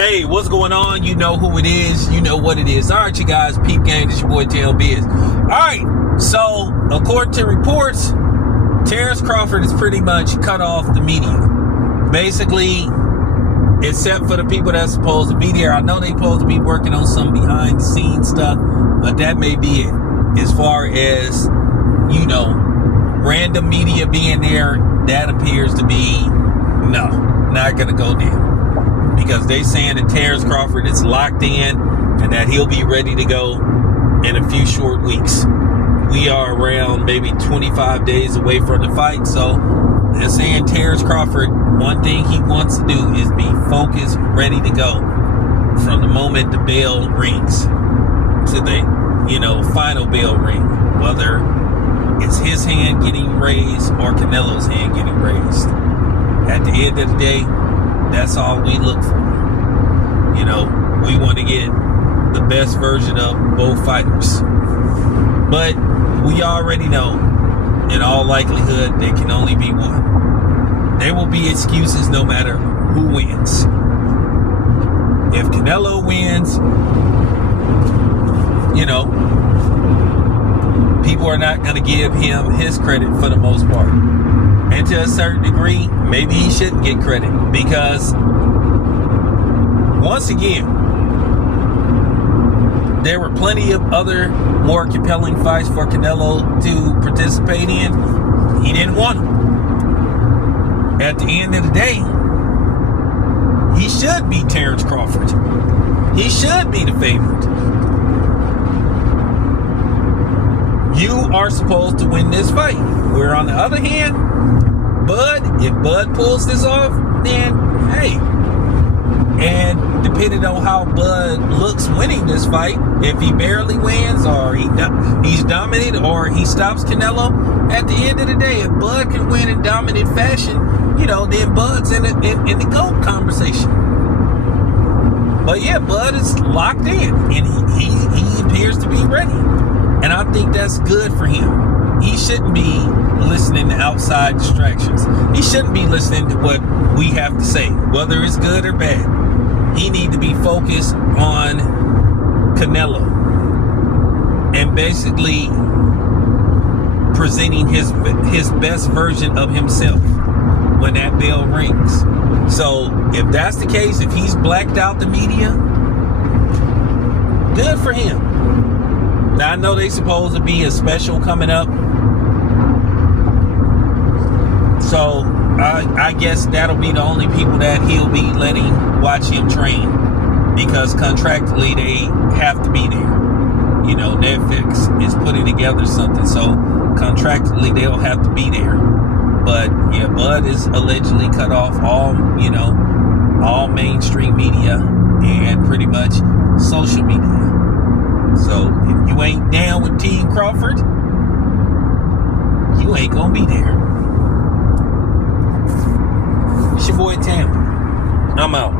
Hey, what's going on? You know who it is. You know what it is. All right, you guys. Peep gang. This your boy, Tail Biz. All right. So, according to reports, Terrence Crawford is pretty much cut off the media. Basically, except for the people that's supposed to be there. I know they're supposed to be working on some behind-the-scenes stuff, but that may be it. As far as, you know, random media being there, that appears to be, no, not going to go down. Because they saying that Terrence Crawford is locked in and that he'll be ready to go in a few short weeks. We are around maybe 25 days away from the fight. So they're saying Terrence Crawford, one thing he wants to do is be focused, ready to go from the moment the bell rings to the, final bell ring. Whether it's his hand getting raised or Canelo's hand getting raised. At the end of the day, that's all we look for. We want to get the best version of both fighters. But we already know, in all likelihood, there can only be one. There will be excuses no matter who wins. If Canelo wins, people are not going to give him his credit for the most part. And to a certain degree, maybe he shouldn't get credit because, once again, there were plenty of other more compelling fights for Canelo to participate in. He didn't want them. At the end of the day, he should be Terrence Crawford. He should be the favorite. You are supposed to win this fight. Where on the other hand, if Bud pulls this off, then hey. And depending on how Bud looks winning this fight, if he barely wins or he's dominant or he stops Canelo, at the end of the day, if Bud can win in dominant fashion, then Bud's in the GOAT conversation. But yeah, Bud is locked in and he appears to be ready. And I think that's good for him. He shouldn't be listening to outside distractions. He shouldn't be listening to what we have to say, whether it's good or bad. He needs to be focused on Canelo and basically presenting his best version of himself when that bell rings. So if that's the case, if he's blacked out the media, good for him. Now I know they supposed to be a special coming up. So I guess that'll be the only people that he'll be letting watch him train, because contractually they have to be there. Netflix is putting together something, so contractually they'll have to be there. But yeah, Bud is allegedly cut off all mainstream media and pretty much social media. So if you ain't down with Team Crawford, you ain't gonna be there. It's your boy Tam. I'm out.